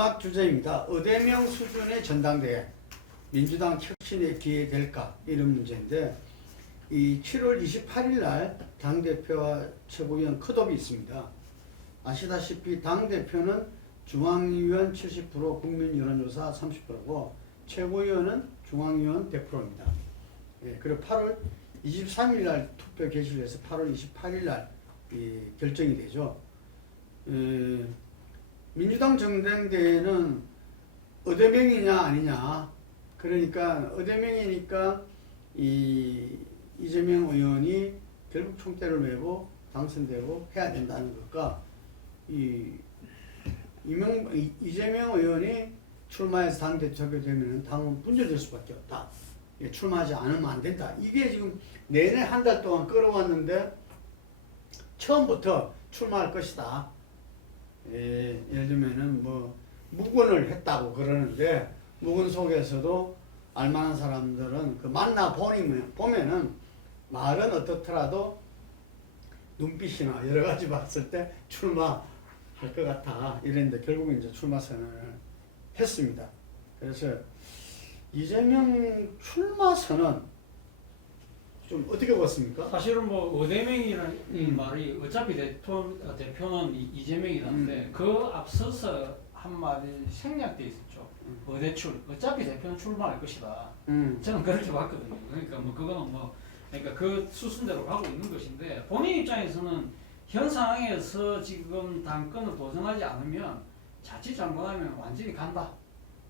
마지막 주제입니다. 의대명 수준의 전당대회, 민주당 혁신의 기회 될까? 이런 문제인데, 이 7월 28일 날 당대표와 최고위원 컷오프이 있습니다. 아시다시피 당대표는 중앙위원 70%, 국민 여론조사 30%고, 최고위원은 중앙위원 100%입니다. 예, 그리고 8월 23일 날 투표 개시를 해서 8월 28일 날 결정이 되죠. 민주당 전당대회는 의대명이냐 아니냐. 그러니까 의대명이니까 이재명 의원이 결국 총대를 메고 당선되고 해야 된다는 것과 이재명 의원이 출마해서 당대표가 되면 당은 분열될 수밖에 없다. 출마하지 않으면 안 된다. 이게 지금 내내 한 달 동안 끌어왔는데 처음부터 출마할 것이다. 예를 들면은 뭐 묵언을 했다고 그러는데 묵언 속에서도 알만한 사람들은 그 만나 보면은 말은 어떻더라도 눈빛이나 여러 가지 봤을 때 출마할 것 같아 이랬는데 결국은 이제 출마 선언을 했습니다. 그래서 이재명 출마 선언 좀 어떻게 봤습니까? 사실은 뭐 의대명이라는 말이 어차피 대표는 이재명이라는데 그 앞서서 한 말이 생략돼 있었죠. 의대출 어차피 대표는 출마할 것이다. 저는 그렇게 봤거든요. 그러니까 뭐 그거는 뭐 그러니까 그 수순대로 가고 있는 것인데 본인 입장에서는 현 상황에서 지금 당권을 도전하지 않으면 자칫 잘못하면 완전히 간다.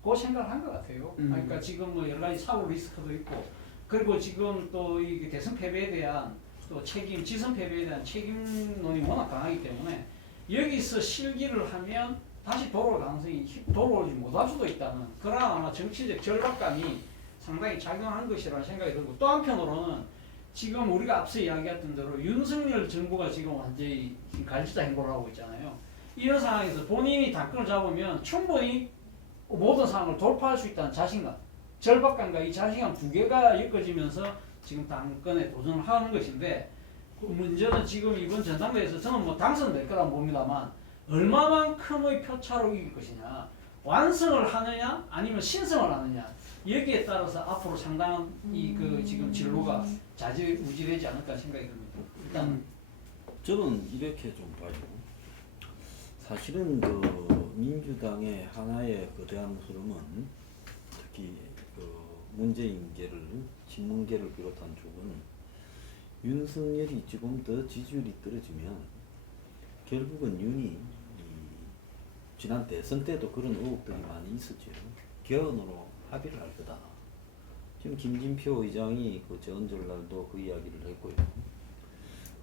그 생각을 한 것 같아요. 그러니까 지금 뭐 여러 가지 사고 리스크도 있고. 그리고 지금 또 이 대선 패배에 대한 또 지선 패배에 대한 책임론이 워낙 강하기 때문에 여기서 실기를 하면 다시 돌아올 가능성이 돌아오지 못할 수도 있다는 그런 아마 정치적 절박감이 상당히 작용한 것이라는 생각이 들고 또 한편으로는 지금 우리가 앞서 이야기했던 대로 윤석열 정부가 지금 완전히 갈지자 행보를 하고 있잖아요. 이런 상황에서 본인이 당권을 잡으면 충분히 모든 상황을 돌파할 수 있다는 자신감, 절박감과 이 자신감 두 개가 엮어지면서 지금 당권에 도전을 하는 것인데 그 문제는 지금 이번 전당대회에서 저는 뭐 당선될 거라고 봅니다만 얼마만큼의 표차로 이길 것이냐, 완성을 하느냐 아니면 신성을 하느냐 여기에 따라서 앞으로 상당한 그 지금 진로가 좌지우지되지 않을까 생각이 듭니다. 일단 저는 이렇게 좀 봐요. 사실은 그 민주당의 하나의 거대한 흐름은 특히 그 문재인계를 친문계를 비롯한 쪽은 윤석열이 조금 더 지지율이 떨어지면 결국은 윤이 지난 대선 때도 그런 의혹들이 많이 있었죠. 개헌으로 합의를 할 거다. 지금 김진표 의장이 그 재헌절날도 그 이야기를 했고요.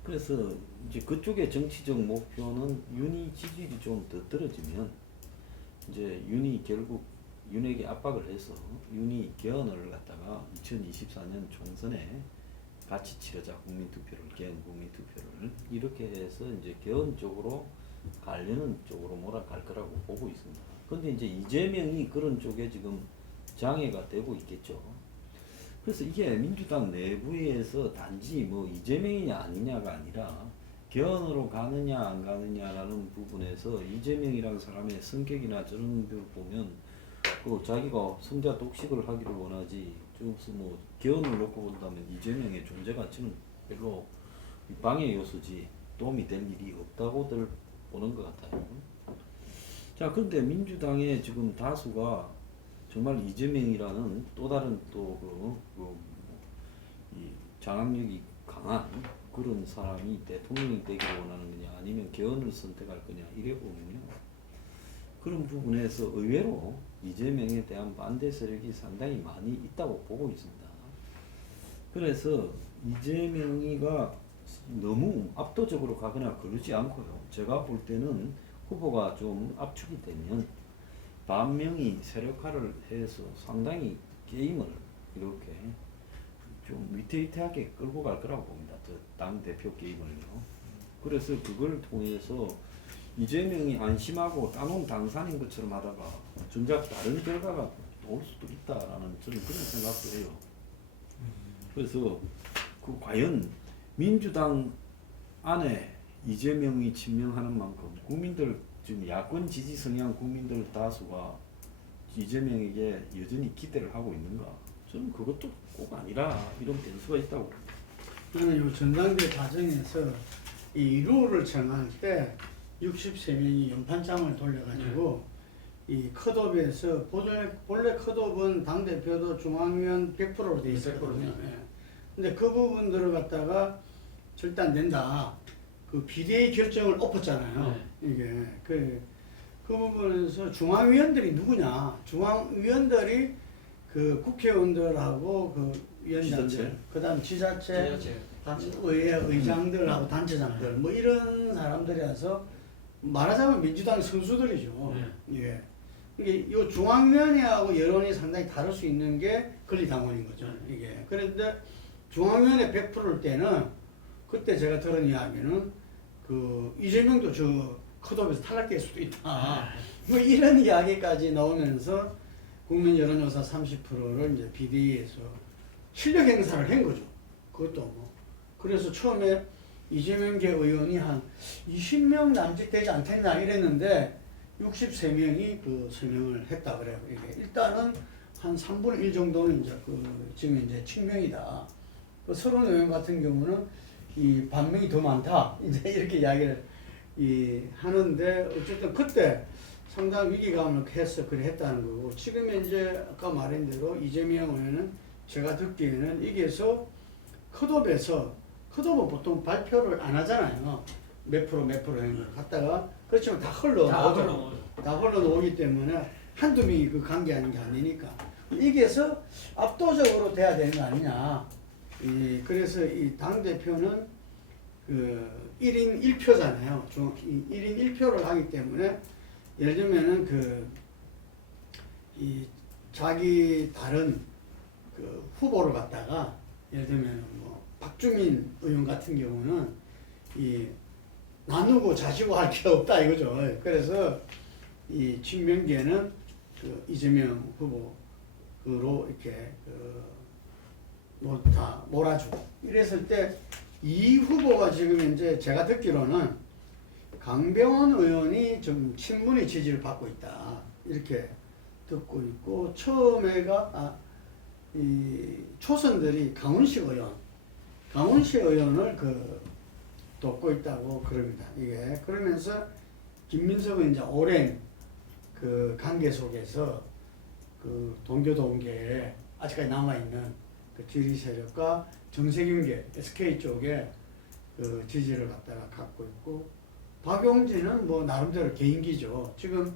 그래서 이제 그쪽의 정치적 목표는 윤이 지지율이 좀 더 떨어지면 이제 윤이 결국 윤에게 압박을 해서 윤이 개헌을 갖다가 2024년 총선에 같이 치르자 개헌 국민투표를 이렇게 해서 이제 개헌 쪽으로 가려는 쪽으로 몰아갈 거라고 보고 있습니다. 근데 이제 이재명이 그런 쪽에 지금 장애가 되고 있겠죠. 그래서 이게 민주당 내부에서 단지 뭐 이재명이냐 아니냐가 아니라 개헌으로 가느냐 안 가느냐라는 부분에서 이재명이라는 사람의 성격이나 저런 걸 보면 그 자기가 성자 독식을 하기를 원하지 그래서 뭐 개헌을 놓고 본다면 이재명의 존재 가치는 별로 방해 요소지 도움이 될 일이 없다고들 보는 것 같아요. 자, 그런데 민주당의 지금 다수가 정말 이재명이라는 또 다른 이 장악력이 강한 그런 사람이 대통령이 되기를 원하는 거냐 아니면 개헌을 선택할 거냐 이래 보면요. 그런 부분에서 의외로 이재명에 대한 반대 세력이 상당히 많이 있다고 보고 있습니다. 그래서 이재명이가 너무 압도적으로 가거나 그러지 않고요. 제가 볼 때는 후보가 좀 압축이 되면 반명이 세력화를 해서 상당히 게임을 이렇게 좀 위태위태하게 끌고 갈 거라고 봅니다. 당 대표 게임을요. 그래서 그걸 통해서 이재명이 안심하고 당원 당산인 것처럼 하다가 정작 다른 결과가 올 수도 있다라는 저는 그런 생각도 해요. 그래서 그 과연 민주당 안에 이재명이 친명하는 만큼 국민들 지금 야권 지지 성향 국민들 다수가 이재명에게 여전히 기대를 하고 있는가? 저는 그것도 꼭 아니라 이런 변수가 있다고. 저는 요 전당대 과정에서 이 룰을 정할 때 63명이 연판장을 돌려가지고 이 컷오프에서 본래 컷오프는 당대표도 중앙위원 100%로 돼 있었거든요. 100%. 예. 근데 그 부분들을 갖다가 절대 안 된다. 그 비대위 결정을 엎었잖아요. 이게 그 부분에서 중앙위원들이 누구냐? 중앙위원들이 그 국회의원들하고 그 위원장들, 지자체. 그다음 지자체, 단체. 의회 의장들하고 단체장들 뭐 이런 사람들이라서 말하자면 민주당 선수들이죠. 예. 이게 요 중앙위원회하고 여론이 상당히 다를 수 있는 게 권리당원인 거죠. 이게 그런데 중앙위원회 100%일 때는 그때 제가 들은 이야기는 그 이재명도 저 컷오프에서 탈락될 수도 있다. 뭐 이런 이야기까지 나오면서 국민 여론조사 30%를 이제 비대위에서 실력 행사를 한 거죠. 그것도 뭐. 그래서 처음에 이재명계 의원이 한 20명 남짓 되지 않겠나 이랬는데 63명이 그 서명을 했다 그래요. 이게 일단은 한 3분의 1 정도는 이제 그 지금 이제 친명이다. 그 서른 의원 같은 경우는 이 반명이 더 많다. 이제 이렇게 이야기를 하는데 어쨌든 그때 상당히 위기감을 해서 그래 했다는 거고 지금 이제 아까 말한 대로 이재명 의원은 제가 듣기에는 이게서 컷오프에서 컷오프 보통 발표를 안 하잖아요. 몇 프로 하는 걸 갖다가 그렇지만 다 흘러나오죠. 다 흘러나오기 때문에 한두 명이 그 관계하는 게 아니니까 이게서 압도적으로 돼야 되는 거 아니냐. 그래서 이 당대표는 그 1인 1표잖아요. 1인 1표를 하기 때문에 예를 들면은 자기 다른 그 후보를 갖다가 예를 들면 뭐 박주민 의원 같은 경우는 나누고 자시고 할 게 없다 이거죠. 그래서 이 친명계는 그 이재명 후보로 이렇게 다 몰아주고 이랬을 때 이 후보가 지금 이제 제가 듣기로는 강병원 의원이 좀 친문의 지지를 받고 있다 이렇게 듣고 있고 처음에가 이 초선들이 강훈식 의원을 돕고 있다고 그럽니다. 이게 그러면서 김민석은 이제 오랜 그 관계 속에서 그 동교동계에 아직까지 남아 있는 그 지지 세력과 정세균계 SK 쪽에 그 지지를 갖고 있고 박용진은 뭐 나름대로 개인기죠. 지금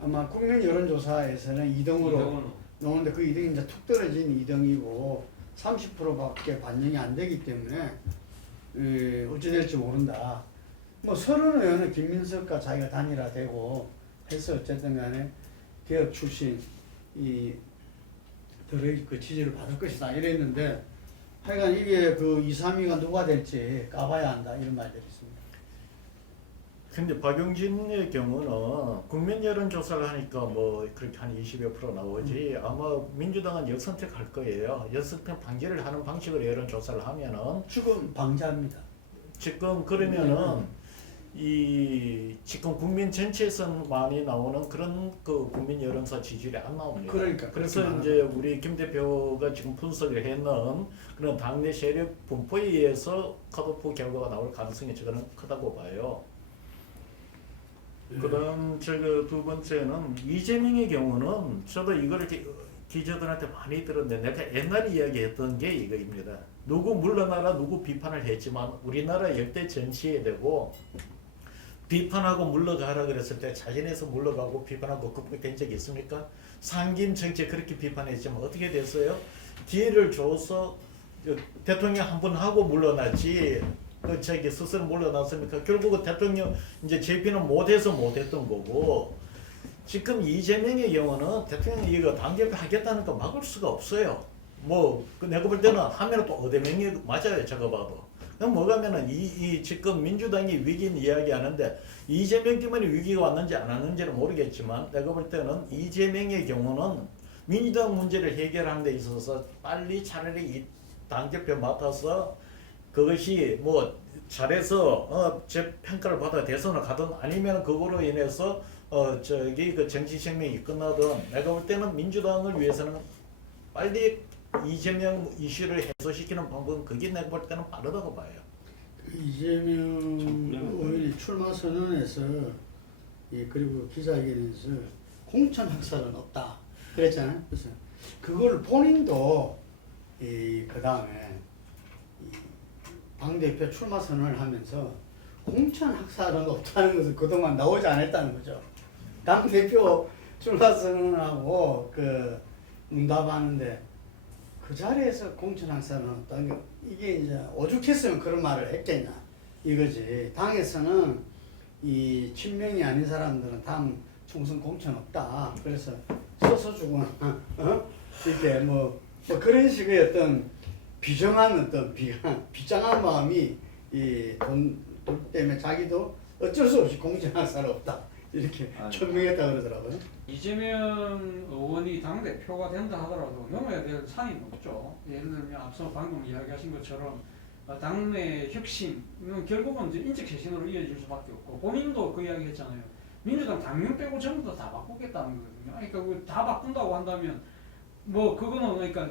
아마 국민 여론조사에서는 2등으로 나오는데 그 2등이 이제 툭 떨어진 2등이고 30%밖에 반영이 안 되기 때문에 어찌 될지 모른다. 뭐 서른 의원은 김민석과 자기가 단일화되고 해서 어쨌든 간에 개혁 출신 들의 그 지지를 받을 것이다 이랬는데 하여간 이게 그 2, 3위가 누가 될지 까봐야 한다 이런 말들이 있습니다. 근데 박용진의 경우는 국민 여론조사를 하니까 뭐 그렇게 한 20여 % 나오지 아마 민주당은 역선택할 거예요. 역선택 방지를 하는 방식으로 여론조사를 하면은 지금 방자입니다. 지금 그러면은 지금 국민 전체에서 많이 나오는 그런 그 국민 여론사 지지율이 안 나옵니다. 그러니까 그래서 이제 우리 김 대표가 지금 분석을 했는 그런 당내 세력 분포에 의해서 컷오프 결과가 나올 가능성이 저는 크다고 봐요. 그다음 두 번째는 이재명의 경우는 저도 이걸 기자들한테 많이 들었는데 내가 옛날에 이야기했던 게 이거입니다. 누구 물러나라 누구 비판을 했지만 우리나라 역대 정치에 대고 비판하고 물러가라 그랬을 때 자진해서 물러가고 비판하고 극복된 적이 있습니까? 상김 정치 그렇게 비판했지만 어떻게 됐어요? 기회를 줘서 대통령 한 번 하고 물러났지 스스로 물러났습니까? 결국은 대통령 이제 제피는 못했던 거고 지금 이재명의 경우는 대통령이 이거 당대표 하겠다는 거 막을 수가 없어요. 내가 볼 때는 하면 또 어대명이 맞아요. 제가 봐도. 그럼 뭐가면은 지금 민주당이 위기는 이야기하는데 이재명 때문에 위기가 왔는지 안 왔는지는 모르겠지만 내가 볼 때는 이재명의 경우는 민주당 문제를 해결하는 데 있어서 빨리 차라리 이 당대표 맡아서 그것이 잘해서 제 평가를 받아 대선을 가든 아니면 그거로 인해서 저기 그 정치 생명이 끝나든 내가 볼 때는 민주당을 위해서는 빨리 이재명 이슈를 해소시키는 방법은 그게 내가 볼 때는 빠르다고 봐요. 이재명 의원이 출마 선언에서 그리고 기자회견에서 공천 학살은 없다 그랬잖아요. 그래서 그걸 본인도 그 다음에 당대표 출마 선언을 하면서 공천 학살은 없다는 것을 그동안 나오지 않았다는 거죠. 당대표 출마 선언하고 그 응답하는데 그 자리에서 공천 학살은 없다는 게 이게 이제 오죽했으면 그런 말을 했겠냐 이거지. 당에서는 이 친명이 아닌 사람들은 다음 총선 공천 없다. 그래서 써서 주거나 이렇게 뭐 그런 식의 어떤 비정한 어떤 비장한 마음이 이 돈 때문에 자기도 어쩔 수 없이 공천 학살 없다 이렇게 천명했다 그러더라고요. 이재명 의원이 당대표가 된다 하더라도 넘어야 될 산이 높죠. 예를 들면 앞서 방금 이야기하신 것처럼 당내 혁신은 결국은 이제 인적쇄신으로 이어질 수밖에 없고 본인도 그 이야기 했잖아요. 민주당 당명 빼고 전부 다 바꾸겠다는 거거든요. 그러니까 다 바꾼다고 한다면 뭐 그거는 그러니까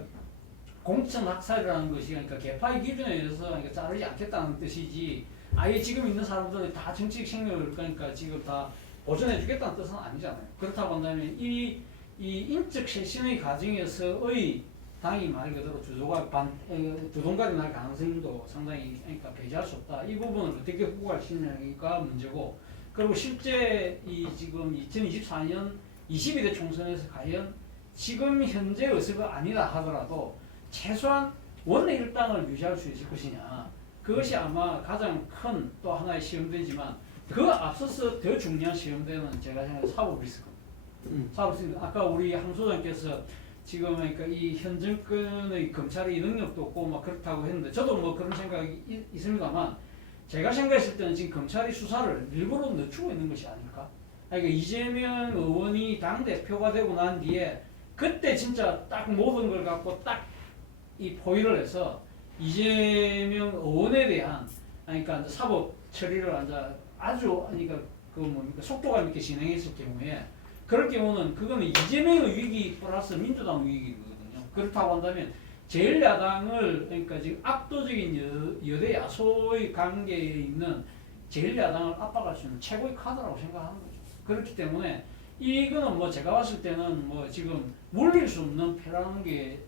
공천 학살이라는 것이 그러니까 개파의 기준에 의해서 그러니까 자르지 않겠다는 뜻이지 아예 지금 있는 사람들이 다 정치적 생명을 그러니까 지금 다 보존해 주겠다는 뜻은 아니잖아요. 그렇다고 한다면 이 인적 쇄신의 과정에서의 당이 말 그대로 두동강이 날 가능성도 상당히 그러니까 배제할 수 없다. 이 부분을 어떻게 후보할 것이냐가 문제고 그리고 실제 이 지금 2024년 22대 총선에서 과연 지금 현재 의석이 아니다 하더라도 최소한 원내 일당을 유지할 수 있을 것이냐 그것이 아마 가장 큰 또 하나의 시험대지만 그 앞서서 더 중요한 시험대는 제가 생각해 사법 리스크. 사법 리스크. 아까 우리 황 소장께서 지금 그러니까 이 현 정권의 검찰의 능력도 없고 막 그렇다고 했는데 저도 뭐 그런 생각이 있습니다만 제가 생각했을 때는 지금 검찰이 수사를 일부러 늦추고 있는 것이 아닐까? 그러니까 이재명 의원이 당 대표가 되고 난 뒤에 그때 진짜 딱 모든 걸 갖고 딱 이 포위를 해서 이재명 의원에 대한 그러니까 사법 처리를 아주 그러니까 그 뭡니까 속도감 있게 진행했을 경우에 그럴 경우는 그거는 이재명의 위기 플러스 민주당 위기거든요. 그렇다고 한다면 제1야당을 그러니까 지금 압도적인 여대 야소의 관계에 있는 제1야당을 압박할 수 있는 최고의 카드라고 생각하는 거죠. 그렇기 때문에 이거는 뭐 제가 봤을 때는 뭐 지금 물릴 수 없는 패라는 게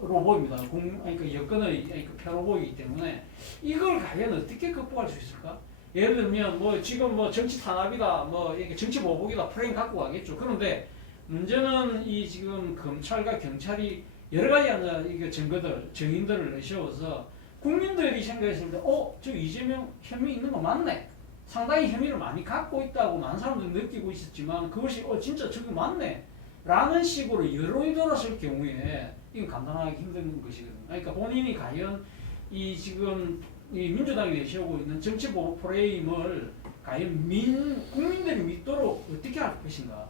로보입니다. 그러니까 여건의 그러니까 패로보이기 때문에 이걸 과연 어떻게 극복할 수 있을까? 예를 들면 뭐 지금 뭐 정치 탄압이다, 뭐 이게 정치 보복이다 프레임 갖고 가겠죠. 그런데 문제는 이 지금 검찰과 경찰이 여러 가지 이게 증인들을 내세워서 국민들이 생각했을 때, 저 이재명 혐의 있는 거 맞네. 상당히 혐의를 많이 갖고 있다고 많은 사람들이 느끼고 있었지만 그것이 진짜 저게 맞네. 라는 식으로 여론이 돌았을 경우에 이건 감당하기 힘든 것이거든요. 그러니까 본인이 과연 이 지금 이 민주당이 내세우고 있는 정치 보복 프레임을 과연 국민들이 믿도록 어떻게 할 것인가.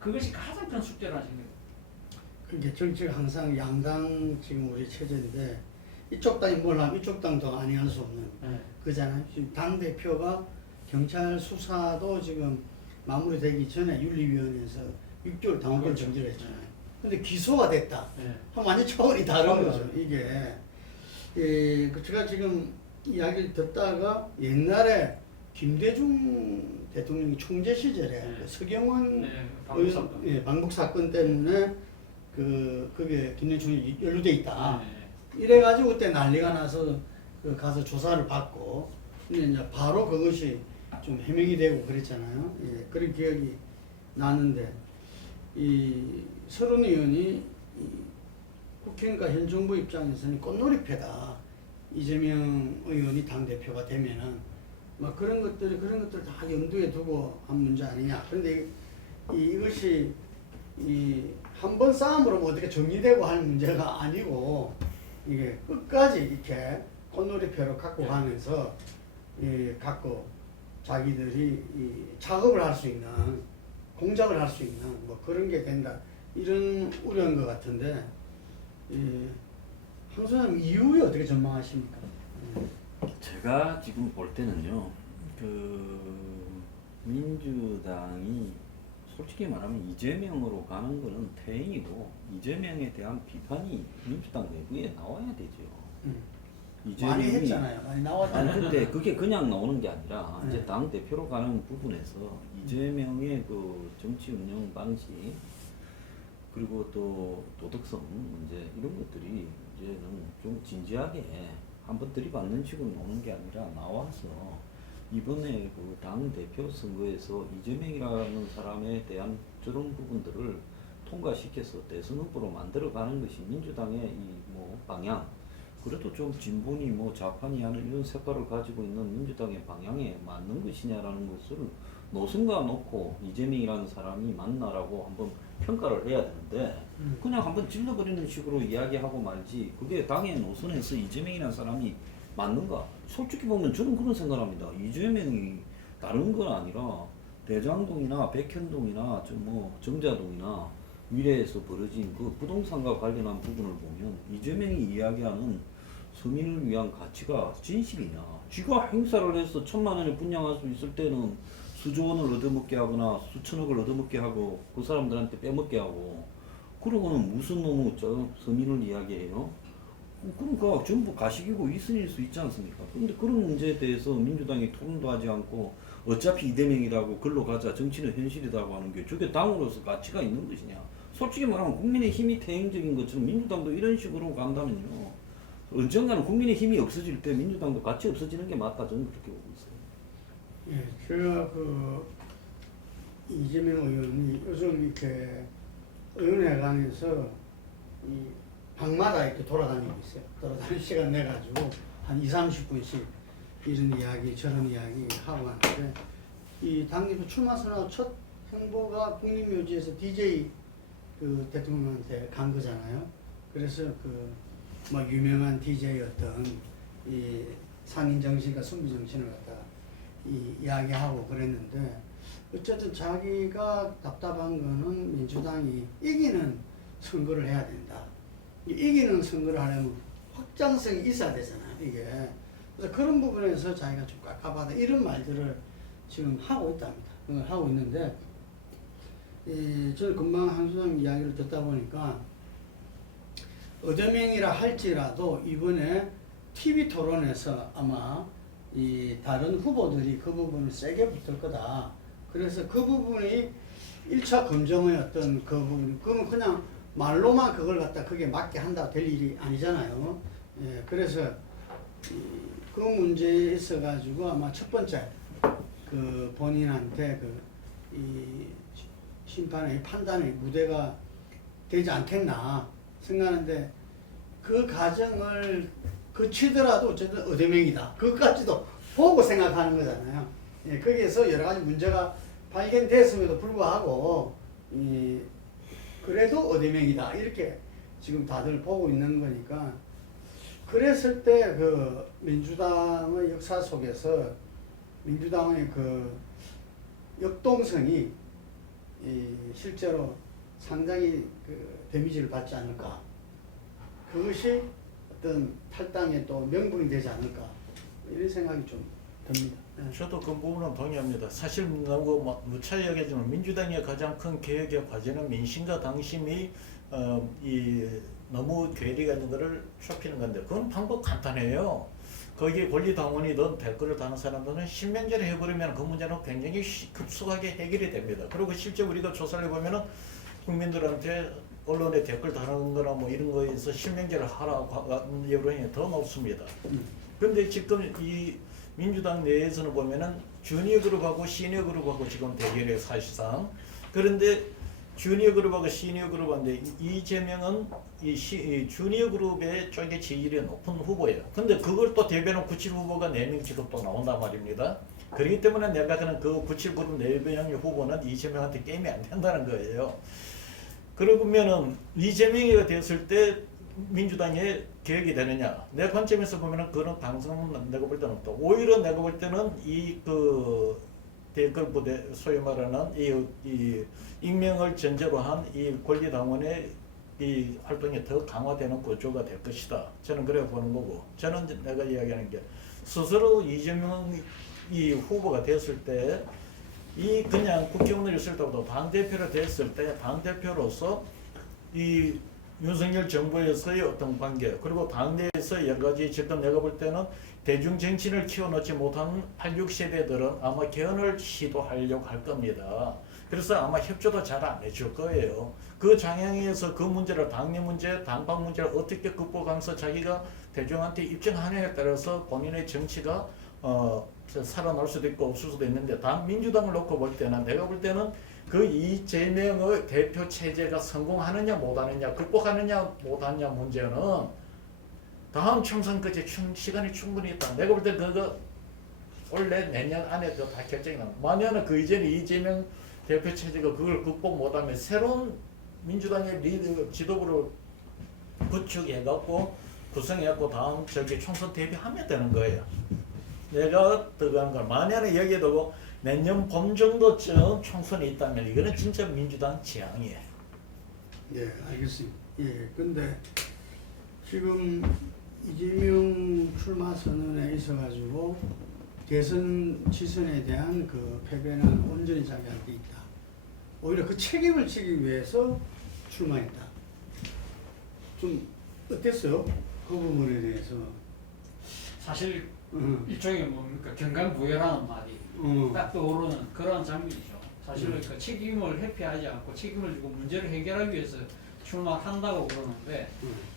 그것이 가장 큰 숙제라는 생각입니다. 그러니까 정치가 항상 양당 지금 우리 체제인데 이쪽 당이 뭘 하면 이쪽 당도 아니할 수 없는 그잖아요. 지금 당 대표가 경찰 수사도 지금 마무리되기 전에 윤리위원회에서 6개월 당원권 정지를 했잖아요. 근데 기소가 됐다. 완전 차원이 다른 거죠. 이게 제가 지금 이야기를 듣다가 옛날에 김대중 대통령이 총재 시절에 그 서경원 방북 사건 때문에 그게 김대중이 연루돼 있다. 이래가지고 그때 난리가 나서 가서 조사를 받고 근데 이제 바로 그것이 좀 해명이 되고 그랬잖아요. 그런 기억이 나는데 이 서른 의원이 국회의원과 현 정부 입장에서는 꽃놀이패다. 이재명 의원이 당대표가 되면은 막 그런 것들 다 염두에 두고 한 문제 아니냐. 그런데 이것이 한 번 싸움으로 뭐 어떻게 정리되고 할 문제가 아니고 이게 끝까지 이렇게 꽃놀이패로 갖고 가면서 갖고 자기들이 작업을 할 수 있는 공작을 할 수 있는 뭐 그런 게 된다. 이런 우려인 것 같은데 황 소장님 이후에 어떻게 전망하십니까? 제가 지금 볼 때는요, 그 민주당이 솔직히 말하면 이재명으로 가는 거는 태행이고 이재명에 대한 비판이 민주당 내부에 나와야 되죠. 많이 했잖아요. 많이 아니 나왔잖아요. 근데 그게 그냥 나오는 게 아니라 네. 이제 당 대표로 가는 부분에서 이재명의 그 정치 운영 방식 그리고 또 도덕성 문제 이런 것들이 이제는 좀 진지하게 한번 들이받는 식으로 나오는 게 아니라 나와서 이번에 그 당 대표 선거에서 이재명이라는 사람에 대한 저런 부분들을 통과시켜서 대선 후보로 만들어가는 것이 민주당의 이 뭐 방향 그래도 좀 진보니 뭐 좌파니 하는 이런 색깔을 가지고 있는 민주당의 방향에 맞는 것이냐라는 것을 노선과 놓고 이재명이라는 사람이 맞나라고 한번 평가를 해야 되는데 그냥 한번 질러버리는 식으로 이야기하고 말지 그게 당의 노선에서 이재명이라는 사람이 맞는가? 솔직히 보면 저는 그런 생각합니다. 이재명이 다른 건 아니라 대장동이나 백현동이나 뭐 정자동이나 미래에서 벌어진 그 부동산과 관련한 부분을 보면 이재명이 이야기하는 서민을 위한 가치가 진실이냐? 쥐가 행사를 해서 1,000만 원을 분양할 수 있을 때는 수조 원을 얻어먹게 하거나 수천억을 얻어먹게 하고 그 사람들한테 빼먹게 하고 그러고는 무슨 놈의 서민을 이야기해요? 그러니까 전부 가식이고 이순일 수 있지 않습니까? 그런데 그런 문제에 대해서 민주당이 토론도 하지 않고 어차피 이재명이라고 글로 가자 정치는 현실이라고 하는 게 저게 당으로서 가치가 있는 것이냐? 솔직히 말하면 국민의 힘이 태행적인 것처럼 민주당도 이런 식으로 간다면요. 언젠가는 국민의 힘이 없어질 때 민주당도 같이 없어지는 게 맞다 저는 그렇게 보고 있어요. 예, 제가 그 이재명 의원이 요즘 이렇게 의원회관에서 이 방마다 이렇게 돌아다니고 있어요. 돌아다니는 시간 내 가지고 한 20-30분씩 이런 이야기 저런 이야기 하고 하는데 이 당대표 출마 선언 첫 행보가 국립묘지에서 DJ 그 대통령한테 간 거잖아요. 그래서 그 뭐 유명한 DJ였던 이 상인 정신과 순비 정신을 갖다가 이야기하고 그랬는데 어쨌든 자기가 답답한 거는 민주당이 이기는 선거를 해야 된다. 이기는 선거를 하려면 확장성이 있어야 되잖아요. 이게 그래서 그런 부분에서 자기가 좀 깝깝하다 이런 말들을 지금 하고 있답니다. 하고 있는데 저는 금방 한수장 이야기를 듣다 보니까 어쩌명이라 할지라도 이번에 TV 토론에서 아마 이 다른 후보들이 그 부분을 세게 붙을 거다. 그래서 그 부분이 1차 검증의 어떤 그 부분, 그러면 그냥 말로만 그걸 갖다 그게 맞게 한다 될 일이 아니잖아요. 예, 그래서 그 문제에 있어가지고 아마 첫 번째 그 본인한테 그 이 심판의 판단의 무대가 되지 않겠나 생각하는데 그 과정을 거치더라도 어쨌든 어대명이다. 그것까지도 보고 생각하는 거잖아요. 예, 거기에서 여러 가지 문제가 발견됐음에도 불구하고 그래도 어대명이다. 이렇게 지금 다들 보고 있는 거니까 그랬을 때 그 민주당의 역사 속에서 민주당의 그 역동성이 실제로 상당히 그 데미지를 받지 않을까. 그것이 어떤 탈당의 또 명분이 되지 않을까. 이런 생각이 좀 듭니다. 네. 저도 그 부분은 동의합니다. 사실 너무 무차히 여겨지는 민주당의 가장 큰 개혁의 과제는 민심과 당심이 너무 괴리가 있는 것을 좁히는 건데 그건 방법 간단해요. 거기에 권리당원이든 댓글을 다는 사람들은 실명제를 해버리면 그 문제는 굉장히 급속하게 해결이 됩니다. 그리고 실제 우리가 조사를 해보면은 국민들한테 언론에 댓글 다는 거나 뭐 이런 거에서 실명제를 하라고 하는 여론이 더 높습니다. 그런데 지금 이 민주당 내에서는 보면은 주니어 그룹하고 시니어 그룹하고 지금 대결해요 사실상. 그런데 주니어 그룹하고 시니어 그룹인데 이재명은 이 주니어 그룹의 쪽에 지지율이 높은 후보예요. 근데 그걸 또 대변한 97 후보가 4명 지금 또 나온단 말입니다. 그렇기 때문에 내가 그는 그 97 그룹 4명의 후보는 이재명한테 게임이 안 된다는 거예요. 그러면은 이재명이가 됐을 때 민주당의 개혁이 되느냐? 내 관점에서 보면은 그런 가능성은 내가 볼 때는 없다. 오히려 내가 볼 때는 이 그 댓글 부대 소위 말하는 이 익명을 전제로 한 이 권리당원의 이 활동이 더 강화되는 구조가 될 것이다. 저는 그래 보는 거고, 저는 내가 이야기하는 게 스스로 이재명이 후보가 됐을 때 이 그냥 국회의원을 있을 때보다 당대표로 됐을 때 당대표로서 이 윤석열 정부에서의 어떤 관계 그리고 당내에서 여러 가지 지금 내가 볼 때는 대중 정치를 키워놓지 못한 8, 6세대들은 아마 개헌을 시도하려고 할 겁니다. 그래서 아마 협조도 잘 안 해줄 거예요. 그 장향에서 그 문제를 당내 문제, 당방 문제를 어떻게 극복하면서 자기가 대중한테 입증하느냐에 따라서 본인의 정치가 살아날 수도 있고 없을 수도 있는데 단 민주당을 놓고 볼 때는 내가 볼 때는 그 이재명의 대표 체제가 성공하느냐 못하느냐 극복하느냐 못하느냐 문제는 다음 총선까지 시간이 충분히 있다. 내가 볼 때 그거 원래 내년 안에 다 결정이 납니다. 만약에 그 이전에 이재명 대표 체제가 그걸 극복 못하면 새로운 민주당의 리더 지도부를 구축해갖고 구성해갖고 다음 총선 대비하면 되는 거예요. 내가 들어간 걸 만약에 여기에 두고 내년 봄 정도쯤 총선이 있다면 이거는 진짜 민주당 지향이에요. 예, 알겠습니다. 예, 근데 지금 이재명 출마 선언에 있어가지고 대선 지선에 대한 그 패배는 온전히 자기한테 있다. 오히려 그 책임을 지기 위해서 출마했다. 좀 어땠어요? 그 부분에 대해서. 사실 일종의 뭡니까 경간부회라는 말이 딱 떠오르는 그런 장면이죠. 사실 그 책임을 회피하지 않고 책임을 지고 문제를 해결하기 위해서 출마한다고 그러는데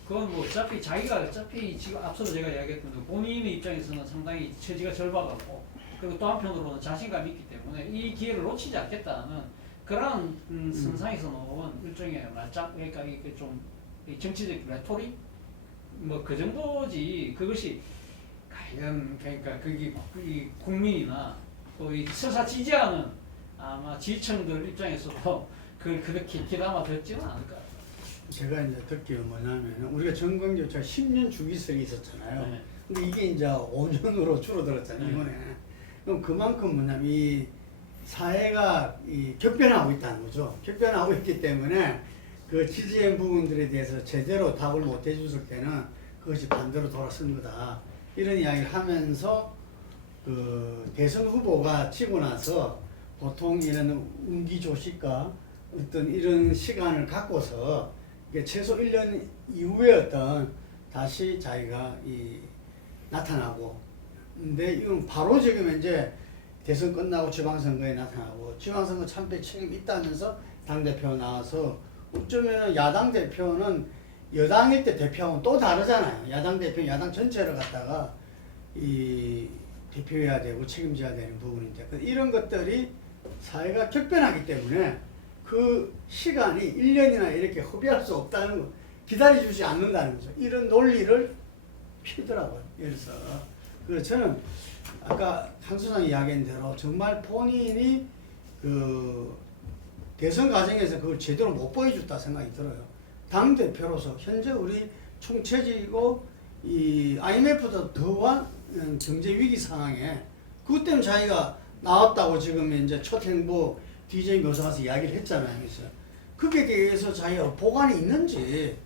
그건 뭐 어차피 지금 앞서도 제가 이야기했던 그 본인의 입장에서는 상당히 처지가 절박하고 그리고 또 한편으로는 자신감이 있기 때문에 이 기회를 놓치지 않겠다는 그런 선상에서 놓은 일종의 말짝 그러니까 이게 좀 정치적 레토릭 뭐 그 정도지 그것이 과연 그러니까 그게 국민이나 또 이 서사 지지하는 아마 지지층들 입장에서도 그렇게 귀담아 듣지는 않을 것 같아요. 제가 이제 듣기가 뭐냐면 우리가 정경조차 10년 주기설이 있었잖아요. 네. 근데 이게 이제 5년으로 줄어들었잖아요. 이번에. 그럼 그만큼 뭐냐면 이 사회가 격변하고 있다는 거죠. 격변하고 있기 때문에 그 지지한 부분들에 대해서 제대로 답을 못 해줬을 때는 그것이 반대로 돌아선 거다. 이런 이야기를 하면서 그 대선 후보가 치고 나서 보통 이런 운기조식과 어떤 이런 시간을 갖고서 이게 최소 1년 이후에 어떤 다시 자기가 나타나고 근데 이건 바로 지금 이제 대선 끝나고 지방선거에 나타나고 지방선거 참패 책임이 있다면서 당대표 나와서 어쩌면 야당 대표는 여당일 때 대표하고는 또 다르잖아요. 야당 대표 야당 전체를 갖다가 대표해야 되고 책임져야 되는 부분인데 이런 것들이 사회가 격변하기 때문에 그 시간이 1년이나 이렇게 허비할 수 없다는 거 기다려주지 않는다는 거죠. 이런 논리를 피더라고요. 그래서 저는 아까 한 수장이 이야기한 대로 정말 본인이 그 대선 과정에서 그걸 제대로 못 보여줬다 생각이 들어요. 당대표로서 현재 우리 총체적이고 이 IMF도 더한 경제 위기 상황에 그것 때문에 자기가 나왔다고 지금 이제 첫 행보 DJ 묘사가서 이야기를 했잖아요. 그래서 그게 대해서 자기가 보관이 있는지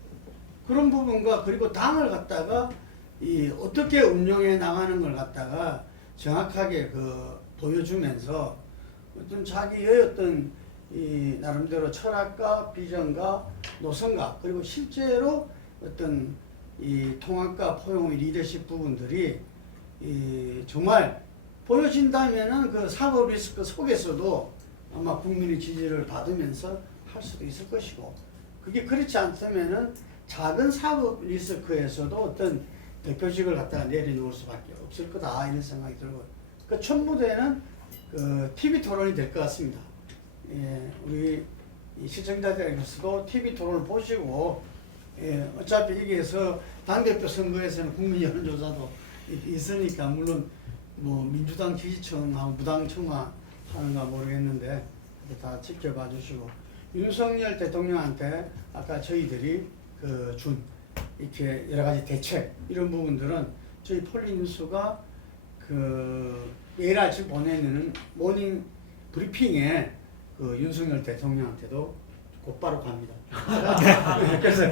그런 부분과 그리고 당을 갖다가 어떻게 운영해 나가는 걸 갖다가 정확하게 보여주면서 어떤 자기의 어떤 나름대로 철학과 비전과 노선과 그리고 실제로 어떤 통합과 포용의 리더십 부분들이 정말 보여진다면은 그 사법 리스크 속에서도 아마 국민의 지지를 받으면서 할 수도 있을 것이고 그게 그렇지 않다면은 작은 사법 리스크에서도 어떤 대표직을 갖다가 내려놓을 수밖에 없을 거다 이런 생각이 들고 그 첫 무대는 TV 토론이 될 것 같습니다. 우리 시청자들께서도 TV 토론을 보시고 어차피 여기에서 당대표 선거에서는 국민 여론조사도 있으니까 물론 뭐 민주당 지지층하고 무당층만 하는가 모르겠는데 다 지켜봐 주시고 윤석열 대통령한테 아까 저희들이 준 이렇게 여러 가지 대책 이런 부분들은 저희 폴리뉴스가 내일 아침 보내는 모닝 브리핑에 윤석열 대통령한테도 곧바로 갑니다. 그래서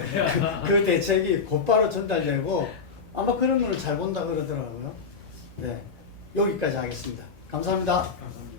그 대책이 곧바로 전달되고 아마 그런 걸 잘 본다 그러더라고요. 네, 여기까지 하겠습니다. 감사합니다. 감사합니다.